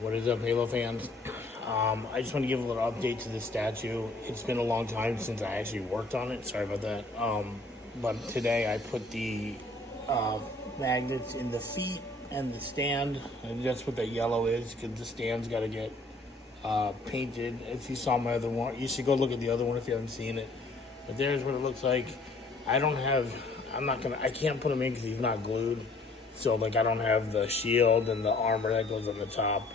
What is up, Halo fans? I just want to give a little update to the statue. It's been a long time since I actually worked on it. Sorry about that. But today I put the magnets in the feet and the stand. And that's what that yellow is, because the stand's got to get painted. If you saw my other one, you should go look at the other one if you haven't seen it. But there's what it looks like. I can't put him in because he's not glued. So, like, I don't have the shield and the armor that goes on the top.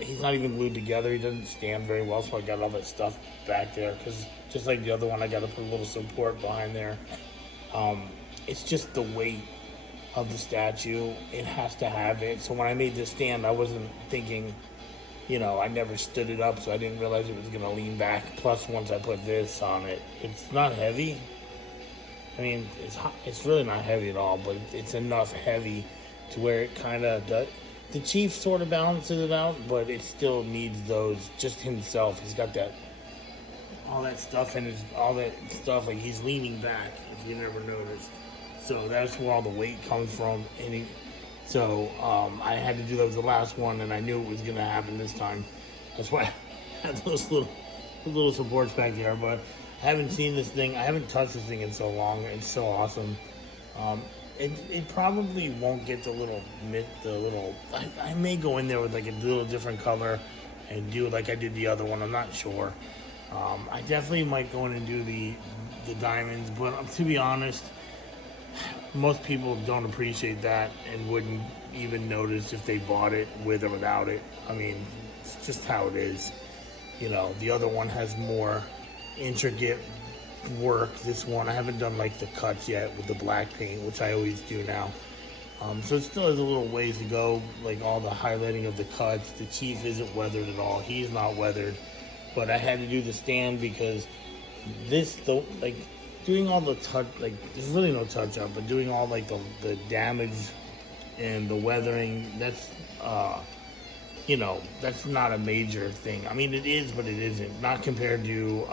He's not even glued together. He doesn't stand very well, so I got all that stuff back there. Because just like the other one, I got to put a little support behind there. It's just the weight of the statue. It has to have it. So when I made this stand, I wasn't thinking, I never stood it up, so I didn't realize it was going to lean back. Plus, once I put this on it, it's not heavy. I mean, it's really not heavy at all, but it's enough heavy to where it kind of does. The Chief sort of balances it out, but it still needs those. Just himself, he's got all that stuff like he's leaning back. If you never noticed, so that's where all the weight comes from. I had to do that with the last one, and I knew it was gonna happen this time. That's why I had those little supports back there, but. I haven't seen this thing. I haven't touched this thing in so long. It's so awesome. It probably won't get the little. I may go in there with like a little different color and do it like I did the other one. I'm not sure. I definitely might go in and do the diamonds, but to be honest, most people don't appreciate that and wouldn't even notice if they bought it with or without it. I mean, it's just how it is. The other one has more intricate work. This one I haven't done like the cuts yet with the black paint, which I always do now. So it still has a little ways to go, like all the highlighting of the cuts. The Chief isn't weathered at all. He's not weathered, but I had to do the stand because doing all the touch, like there's really no touch up, but doing all like the damage and the weathering, that's that's not a major thing. I mean, it is, but it isn't. Not compared to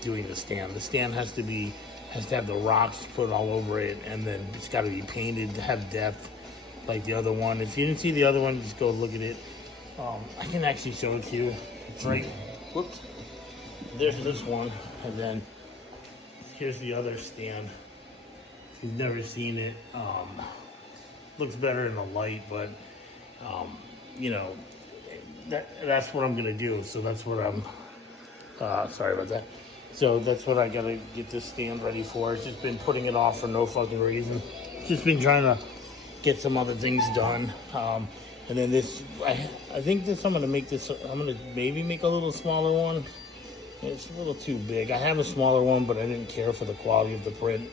doing the stand. The stand has to have the rocks put all over it, and then it's got to be painted to have depth, like the other one. If you didn't see the other one, just go look at it. I can actually show it to you. It's right. Whoops. There's this one, and then here's the other stand. If you've never seen it, looks better in the light, but that's what I'm gonna do. So that's what I'm. Sorry about that. So that's what I gotta get this stand ready for. It's just been putting it off for no fucking reason. Just been trying to get some other things done. And then this, I think this I'm gonna make this. I'm gonna maybe make a little smaller one. It's a little too big. I have a smaller one, but I didn't care for the quality of the print.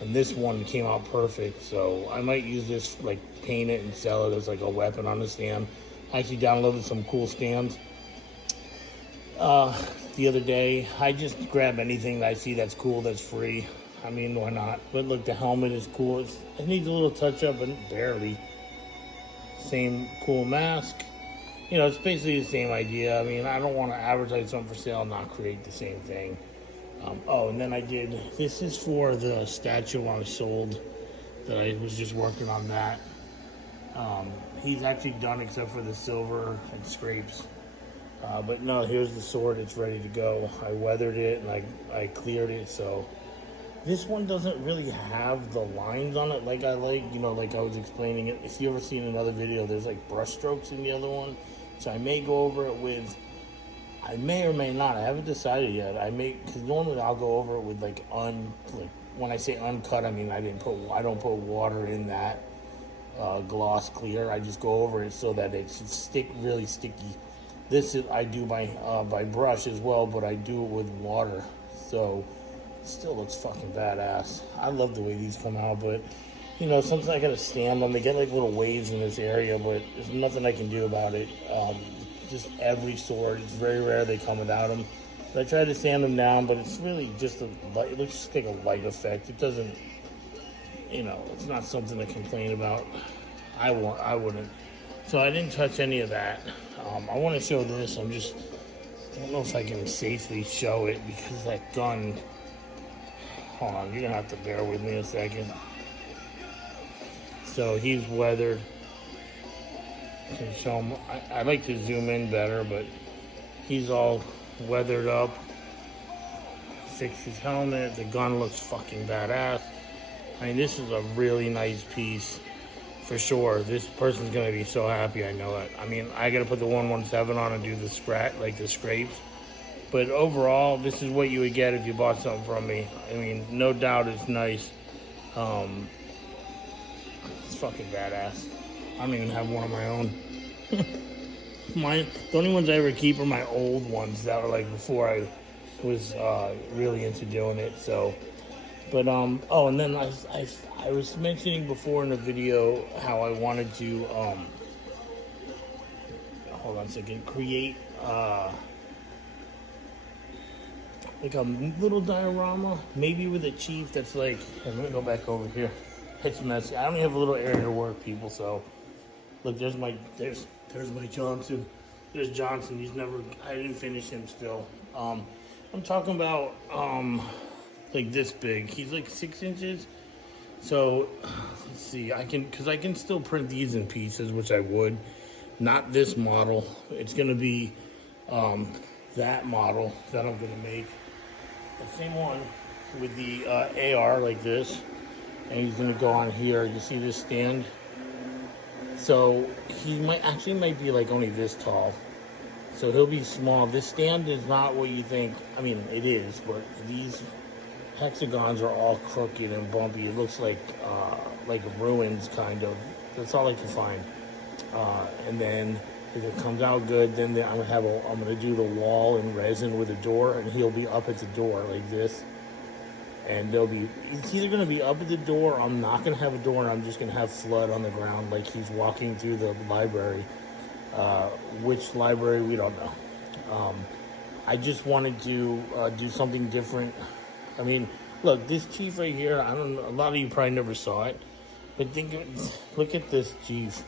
And this one came out perfect. So I might use this, like paint it and sell it as like a weapon on the stand. I actually downloaded some cool stands the other day. I just grab anything that I see that's cool, that's free. I mean, why not? But look, the helmet is cool. It needs a little touch up, but barely. Same cool mask. It's basically the same idea. I mean, I don't want to advertise something for sale and not create the same thing. And then this is for the statue I sold that I was just working on that. He's actually done except for the silver and scrapes. But no, here's the sword. It's ready to go. I weathered it and I cleared it. So this one doesn't really have the lines on it like I like. Like I was explaining it. If you ever seen another video, there's like brush strokes in the other one. So I may go over it with. I may or may not. I haven't decided yet. Because normally I'll go over it with like when I say uncut, I mean I don't put water in that. Gloss clear. I just go over it so that it's really sticky. I do by brush as well, but I do it with water, so it still looks fucking badass. I love the way these come out, but sometimes I gotta stand them. They get like little waves in this area, but there's nothing I can do about it. Just every sword, it's very rare they come without them. But I try to sand them down, but it's really just it looks just like a light effect. It doesn't. It's not something to complain about. I wouldn't. So I didn't touch any of that. I want to show this. I don't know if I can safely show it because that gun. Hold on, you're gonna have to bear with me a second. So he's weathered. Can show him. I like to zoom in better, but he's all weathered up. Fix his helmet. The gun looks fucking badass. I mean, this is a really nice piece for sure. This person's gonna be so happy. I know it. I mean, I gotta put the 117 on and do the scratch, like the scrapes. But overall, this is what you would get if you bought something from me. I mean, no doubt it's nice. It's fucking badass. I don't even have one of my own. The only ones I ever keep are my old ones that were like before I was really into doing it. So, but oh, and then I was mentioning before in the video how I wanted to hold on a second, create like a little diorama, maybe with a chief that's like, hey, let me go back over here. It's messy. I only have a little area to work, people, so look, there's my Johnson. There's Johnson. I didn't finish him still. I'm talking about like this big. He's like 6 inches. So let's see, I can still print these in pieces, which I would. Not this model. It's gonna be that model that I'm gonna make. The same one with the AR like this. And he's gonna go on here. You see this stand? So he might be like only this tall. So he'll be small. This stand is not what you think. I mean, it is, but these hexagons are all crooked and bumpy. It looks like ruins, kind of. That's all I can find. And then if it comes out good, then I'm gonna do the wall in resin with a door, and he'll be up at the door like this. And it's either gonna be up at the door, or I'm not gonna have a door, and I'm just gonna have flood on the ground like he's walking through the library. Which library, we don't know. I just wanted to do something different. I mean, look, this chief right here, I don't know, a lot of you probably never saw it, but look at this chief.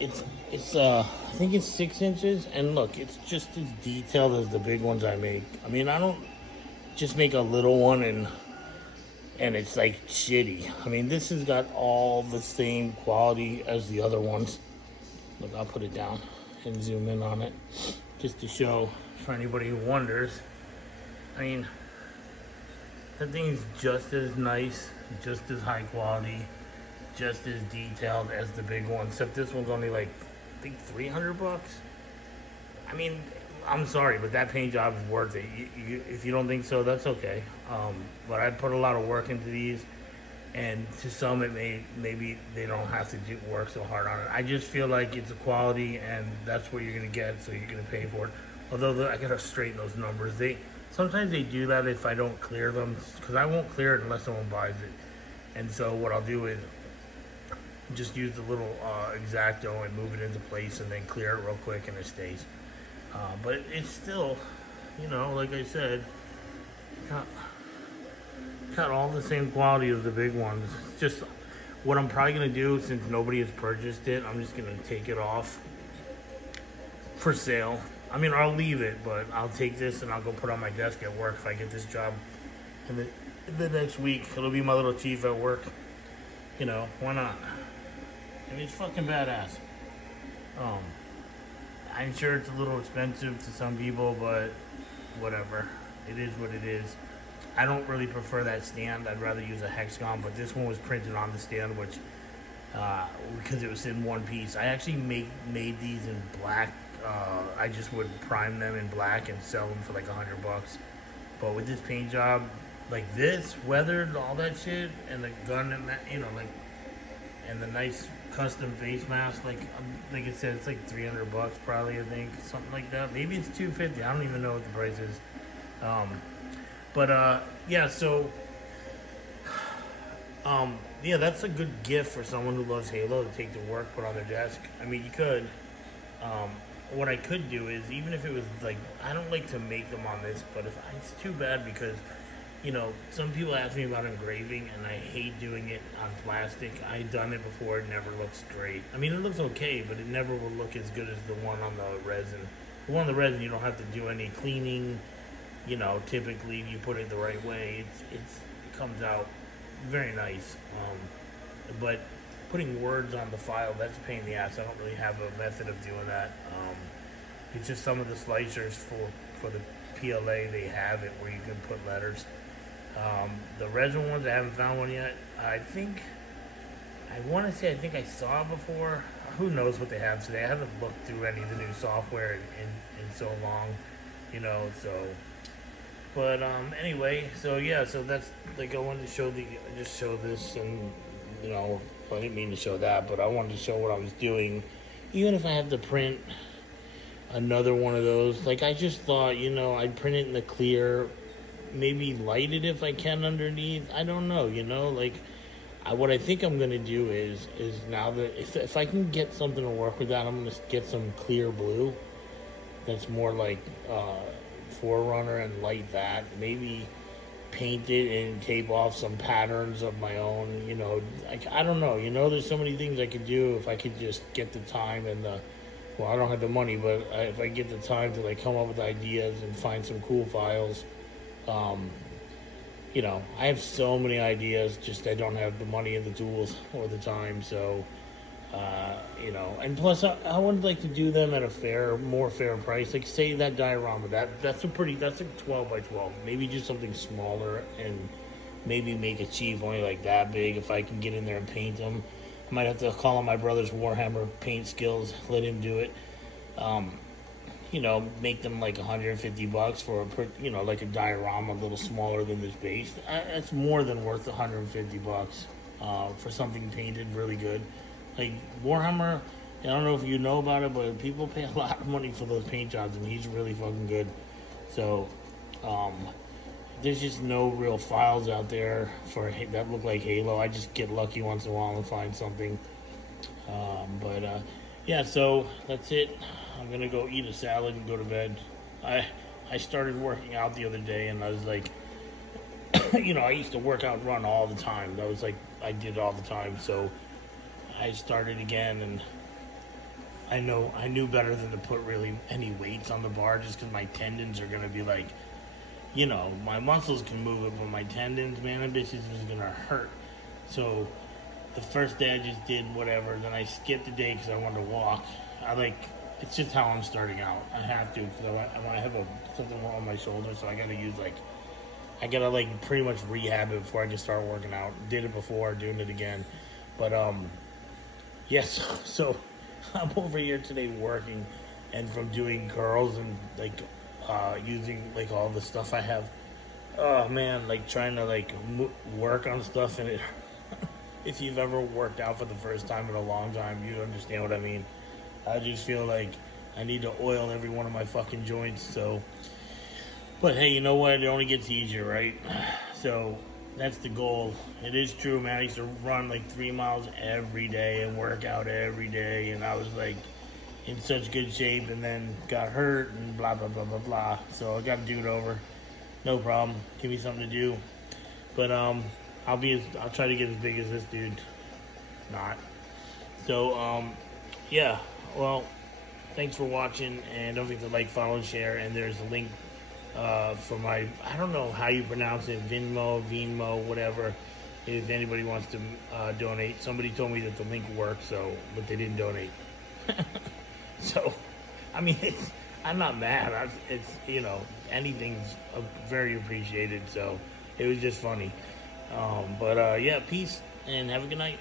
I think it's 6 inches, and look, it's just as detailed as the big ones I make. I mean, I don't just make a little one and it's like shitty. I mean, this has got all the same quality as the other ones. Look, I'll put it down and zoom in on it just to show for anybody who wonders. I mean, that thing's just as nice, just as high quality, just as detailed as the big one, except this one's only like, I think $300. I mean, I'm sorry, but that paint job is worth it. If you don't think so, that's okay. But I put a lot of work into these, and to some maybe they don't have to work so hard on it. I just feel like it's a quality, and that's what you're gonna get, so you're gonna pay for it. Although I gotta straighten those numbers. Sometimes they do that if I don't clear them, because I won't clear it unless someone buys it. And so what I'll do is just use the little X-Acto and move it into place, and then clear it real quick, and it stays. But it's still, like I said, got all the same quality as the big ones. Just what I'm probably gonna do, since nobody has purchased it, I'm just gonna take it off for sale. I mean, I'll leave it, but I'll take this and I'll go put it on my desk at work if I get this job. And the next week, it'll be my little chief at work. Why not? I mean, it's fucking badass. I'm sure it's a little expensive to some people, but whatever. It is what it is. I don't really prefer that stand. I'd rather use a hexagon, but this one was printed on the stand, which because it was in one piece. I actually made these in black. I just would prime them in black and sell them for like $100. But with this paint job, like this, weathered, all that shit, and the gun, and the nice custom face mask, like I said, it's like $300 probably, I think, something like that. Maybe it's $250. I don't even know what the price is. Yeah, so yeah, that's a good gift for someone who loves Halo to take to work, put on their desk. I mean, you could. What I could do is, even if it was like, I don't like to make them on this, but it's too bad because, some people ask me about engraving, and I hate doing it on plastic. I've done it before, it never looks great. I mean, it looks okay, but it never will look as good as the one on the resin. The one on the resin, you don't have to do any cleaning. Typically, if you put it the right way, it comes out very nice. But putting words on the file, that's a pain in the ass. I don't really have a method of doing that. It's just some of the slicers for the PLA, they have it where you can put letters. The resin ones, I haven't found one yet. I think I think I saw before. Who knows what they have today? I haven't looked through any of the new software in so long, so. But anyway, so yeah, so that's like I wanted to just show this, and I didn't mean to show that, but I wanted to show what I was doing, even if I have to print another one of those. Like I just thought, I'd print it in the clear, maybe light it if I can underneath. I don't know, like what I think I'm gonna do is now that if I can get something to work with that, I'm gonna get some clear blue that's more like Forerunner and light that. Maybe paint it and tape off some patterns of my own. I don't know. There's so many things I could do if I could just get the time and I don't have the money, but if I get the time to come up with ideas and find some cool files. I have so many ideas, just I don't have the money and the tools or the time, so and plus I would like to do them at a more fair price. Like say that diorama, that's a 12 by 12. Maybe do something smaller and maybe make a chief only like that big if I can get in there and paint them. I might have to call on my brother's Warhammer paint skills, let him do it. Make them like $150 for like a diorama, a little smaller than this base. That's more than worth $150 for something painted really good. Like Warhammer, I don't know if you know about it, but people pay a lot of money for those paint jobs, and he's really fucking good. So, there's just no real files out there that look like Halo. I just get lucky once in a while and find something. Yeah, so that's it. I'm gonna go eat a salad and go to bed. I started working out the other day, and I was like, I used to work out and run all the time. That was like I did all the time. So I started again, and I knew better than to put really any weights on the bar, just because my tendons are gonna be like, my muscles can move it, but my tendons, man, that bitch is gonna hurt. So the first day I just did whatever. Then I skipped the day because I wanted to walk. It's just how I'm starting out. I have to because I have something wrong with my shoulder, so I gotta pretty much rehab it before I can start working out. Did it before, doing it again, but yes. So I'm over here today working, and from doing curls and using all the stuff I have. Oh man, trying to work on stuff, and it. If you've ever worked out for the first time in a long time, you understand what I mean. I just feel like I need to oil every one of my fucking joints. So, but hey, you know what? It only gets easier, right? So that's the goal. It is true, man. I used to run 3 miles every day and work out every day, and I was in such good shape, and then got hurt and blah blah blah blah blah. So I got to do it over. No problem. Give me something to do. But I'll try to get as big as this dude. Not. So yeah. Well, thanks for watching, and don't forget to like, follow, and share. And there's a link for my, I don't know how you pronounce it, Venmo, whatever. If anybody wants to donate. Somebody told me that the link worked, but they didn't donate. So, I mean, I'm not mad. Anything's very appreciated. So it was just funny. Yeah, peace and have a good night.